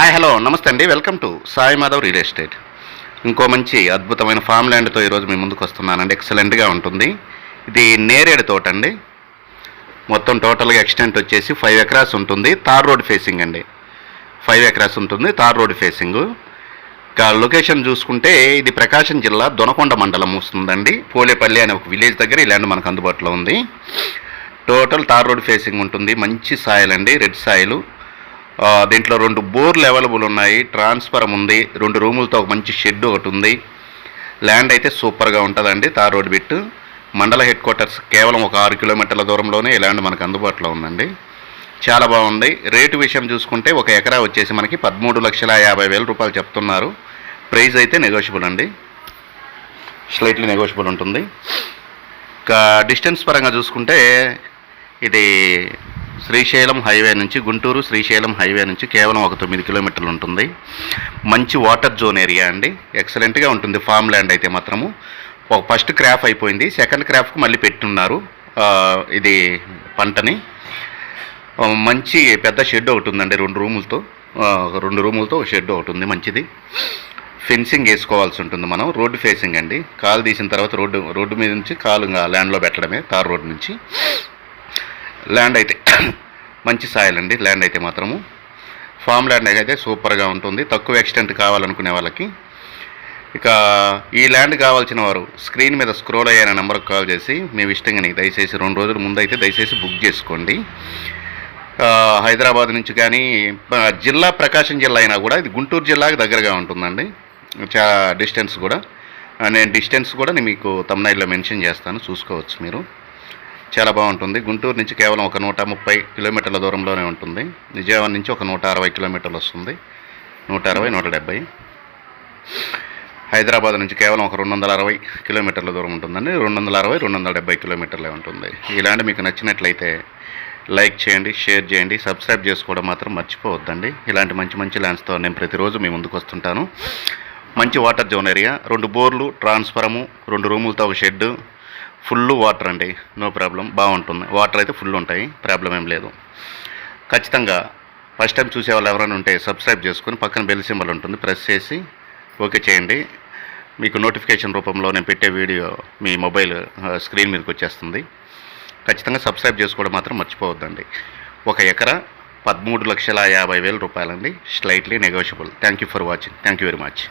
Hi hello నమస్తే అండి. Welcome to Sai Madhav real estate. ఇంకో మంచి అద్భుతమైన ఫామ్ ల్యాండ్తో ఈరోజు మీ ముందుకు వస్తున్నానండి. ఎక్సలెంట్గా ఉంటుంది. ఇది నేరేడు తోట అండి. మొత్తం టోటల్గా ఎక్స్టెంట్ వచ్చేసి 5 ఎకరాస్ ఉంటుంది. తార్ రోడ్ ఫేసింగ్ అండి. 5 ఎకరాస్ ఉంటుంది, తార్ రోడ్ ఫేసింగ్. ఇక లొకేషన్ చూసుకుంటే ఇది ప్రకాశం జిల్లా దొనకొండ మండలం వస్తుందండి. పోలేపల్లి అనే ఒక విలేజ్ దగ్గర ఈ ల్యాండ్ మనకు అందుబాటులో ఉంది. టోటల్ తార్ రోడ్ ఫేసింగ్ ఉంటుంది. మంచి సాయిల్ అండి, రెడ్ సాయిల్. దీంట్లో 2 బోర్లు అవైలబుల్ ఉన్నాయి. ట్రాన్స్ఫరం ఉంది. 2 రూములతో ఒక మంచి షెడ్ ఒకటి ఉంది. ల్యాండ్ అయితే సూపర్గా ఉంటుందండి. తార్ రోడ్ బిట్ మండల హెడ్ క్వార్టర్స్ కేవలం ఒక 6 కిలోమీటర్ల దూరంలోనే ఈ ల్యాండ్ మనకు అందుబాటులో ఉందండి. చాలా బాగుంది. రేటు విషయం చూసుకుంటే ఒక ఎకరా వచ్చేసి మనకి 13,50,000 రూపాయలు చెప్తున్నారు. ప్రైస్ అయితే నెగోషియబుల్ అండి, స్లైట్లీ నెగోషియబుల్ ఉంటుంది. ఇంకా డిస్టెన్స్ పరంగా చూసుకుంటే ఇది శ్రీశైలం హైవే నుంచి, గుంటూరు శ్రీశైలం హైవే నుంచి కేవలం ఒక 9 కిలోమీటర్లు ఉంటుంది. మంచి వాటర్ జోన్ ఏరియా అండి. ఎక్సలెంట్గా ఉంటుంది ఫామ్ ల్యాండ్ అయితే మాత్రము. ఒక ఫస్ట్ క్రాప్ అయిపోయింది, సెకండ్ క్రాప్కి మళ్ళీ పెట్టున్నారు ఇది పంటని. మంచి పెద్ద షెడ్ ఒకటి ఉందండి, 2 రూములతో షెడ్ ఒకటి ఉంది మంచిది. ఫెన్సింగ్ వేసుకోవాల్సి ఉంటుంది మనం. రోడ్డు ఫేసింగ్ అండి. కాలు తీసిన తర్వాత రోడ్డు మీద నుంచి కాలు ల్యాండ్లో పెట్టడమే, తార్ రోడ్ నుంచి. ల్యాండ్ అయితే మంచి సాయిల్ అండి. ల్యాండ్ అయితే మాత్రము ఫామ్ ల్యాండ్ అయితే సూపర్గా ఉంటుంది. తక్కువ ఎక్స్టెంట్ కావాలనుకునే వాళ్ళకి. ఇక ఈ ల్యాండ్ కావాల్సిన వారు స్క్రీన్ మీద స్క్రోల్ అయ్యే నెంబర్కి కాల్ చేసి మీ ఇష్టంగా దయచేసి 2 రోజుల ముందు అయితే దయచేసి బుక్ చేసుకోండి. హైదరాబాద్ నుంచి కానీ జిల్లా ప్రకాశం జిల్లా అయినా కూడా ఇది గుంటూరు జిల్లాకు దగ్గరగా ఉంటుందండి. డిస్టెన్స్ కూడా నేను మీకు తమ్నైల్లో మెన్షన్ చేస్తాను, చూసుకోవచ్చు మీరు. చాలా బాగుంటుంది. గుంటూరు నుంచి కేవలం ఒక 130 కిలోమీటర్ల దూరంలోనే ఉంటుంది. విజయవాడ నుంచి ఒక 160 కిలోమీటర్లు వస్తుంది. 170-170. హైదరాబాద్ నుంచి కేవలం ఒక 260 కిలోమీటర్ల దూరం ఉంటుందండి. 260-270 కిలోమీటర్లే ఉంటుంది. ఈ ల్యాండ్ మీకు నచ్చినట్లయితే లైక్ చేయండి, షేర్ చేయండి, సబ్స్క్రైబ్ చేసుకోవడం మాత్రం మర్చిపోవద్దండి. ఇలాంటి మంచి మంచి ల్యాండ్స్తో నేను ప్రతిరోజు మీ ముందుకు వస్తుంటాను. మంచి వాటర్ జోన్ ఏరియా, 2 బోర్లు, ట్రాన్స్ఫరము, 2 రూములతో ఒక షెడ్, ఫుల్ వాటర్ అండి. నో ప్రాబ్లం, బాగుంటుంది. వాటర్ అయితే ఫుల్ ఉంటాయి, ప్రాబ్లం ఏం లేదు. ఖచ్చితంగా ఫస్ట్ టైం చూసే వాళ్ళు ఎవరైనా ఉంటే సబ్స్క్రైబ్ చేసుకుని పక్కన బెల్ సింబల్ ఉంటుంది, ప్రెస్ చేసి ఓకే చేయండి. మీకు నోటిఫికేషన్ రూపంలో నేను పెట్టే వీడియో మీ మొబైల్ స్క్రీన్ మీదకి వచ్చేస్తుంది. ఖచ్చితంగా సబ్స్క్రైబ్ చేసుకోవడం మాత్రం మర్చిపోవద్దండి. ఒక ఎకరా 13,50,000 రూపాయలండి, slightly negotiable. Thank you for watching. Thank you very much.